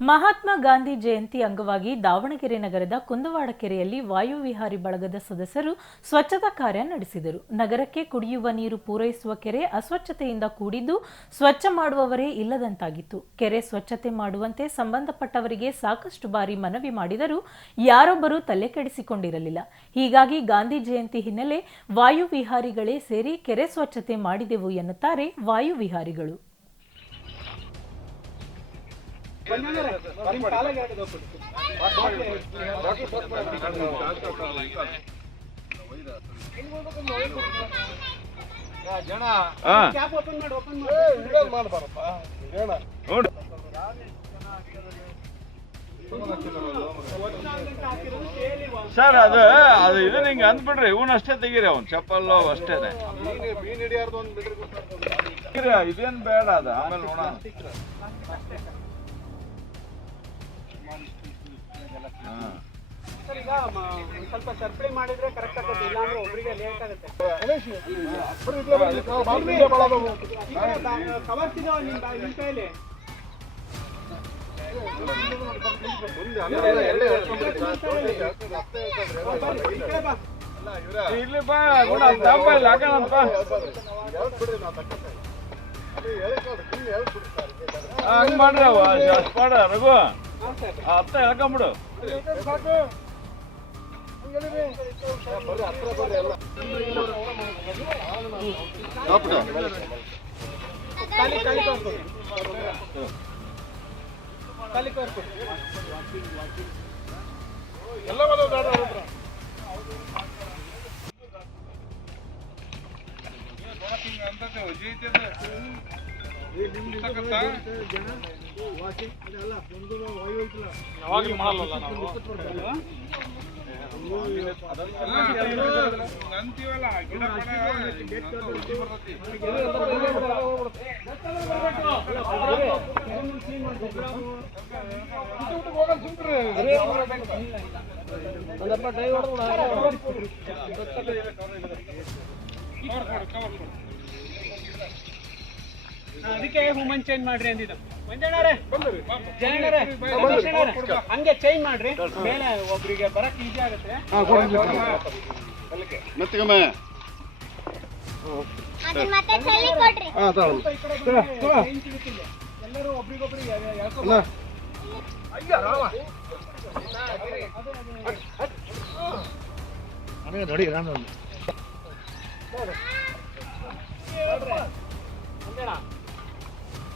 ಮಹಾತ್ಮ ಗಾಂಧಿ ಜಯಂತಿ ಅಂಗವಾಗಿ ದಾವಣಗೆರೆ ನಗರದ ಕುಂದವಾಡ ಕೆರೆಯಲ್ಲಿ ವಾಯುವಿಹಾರಿ ಬಳಗದ ಸದಸ್ಯರು ಸ್ವಚ್ಛತಾ ಕಾರ್ಯ ನಡೆಸಿದರು. ನಗರಕ್ಕೆ ಕುಡಿಯುವ ನೀರು ಪೂರೈಸುವ ಕೆರೆ ಅಸ್ವಚ್ಛತೆಯಿಂದ ಕೂಡಿದ್ದು ಸ್ವಚ್ಛ ಮಾಡುವವರೇ ಇಲ್ಲದಂತಾಗಿತ್ತು. ಕೆರೆ ಸ್ವಚ್ಛತೆ ಮಾಡುವಂತೆ ಸಂಬಂಧಪಟ್ಟವರಿಗೆ ಸಾಕಷ್ಟು ಬಾರಿ ಮನವಿ ಮಾಡಿದರೂ ಯಾರೊಬ್ಬರೂ ತಲೆ ಕೆಡಿಸಿಕೊಂಡಿರಲಿಲ್ಲ. ಹೀಗಾಗಿ ಗಾಂಧಿ ಜಯಂತಿ ಹಿನ್ನೆಲೆ ವಾಯುವಿಹಾರಿಗಳೇ ಸೇರಿ ಕೆರೆ ಸ್ವಚ್ಛತೆ ಮಾಡಿದೆವು ಎನ್ನುತ್ತಾರೆ ವಾಯುವಿಹಾರಿಗಳು. ಸರ್ ಅದು ಇದನ್ನ ಹಿಂಗ ಅಂದ್ಬಿಡ್ರಿ, ಇವನ್ ಅಷ್ಟೇ ತೆಗೀರಿ, ಅವ್ನು ಚಪ್ಪಲ್ಲು ಅಷ್ಟೇನೆ, ಇದೇನ್ ಬೇಡ, ಅದು ಆಮೇಲೆ ನೋಡೋಣ. ಸ್ವಲ್ಪ ಸರ್ಪ್ಲೈ ಮಾಡಿದ್ರೆ ಕರೆಕ್ಟ್ ಆಗುತ್ತೆ, ಇಲ್ಲಾಂದ್ರೆ ಒಬ್ಬರಿಗೆ ಲೇಟ್ ಆಗುತ್ತೆ. ಕವರ್ಸ್ ಇದಾವ ನಿಮ್ಮ ಕೈಯಲ್ಲಿ? ಇಲ್ಲಿ ಬಾ, ಹಾಕೋಣಪ್ಪ. ಹಂಗ್ ಮಾಡ್ರಿ, ಅಷ್ಟು ಮಾಡ ರಘು, ಹತ್ತ ಹೇಳ್ಕೊಂಬಿಡು. ಯಾವಾಗಲೂ ಮಾಡಲ್ಲ ನಾವು ಅಂತೀವಲ್ಲ, ಅದಕ್ಕೆ ವುಮನ್ ಚೇಂಜ್ ಮಾಡ್ರಿ ಅಂದಿದ್ದು. ಹಂಗೆ ಚೇಂಜ್ ಮಾಡ್ರಿ, ಮೇಲೆ ಒಬ್ರಿಗೆ ಬರಕ್ ಈಸಿ ಆಗುತ್ತೆ. ಎಲ್ಲರೂ ಒಬ್ರಿಗೊಬ್ರಿಗೆ ನೋಡಿ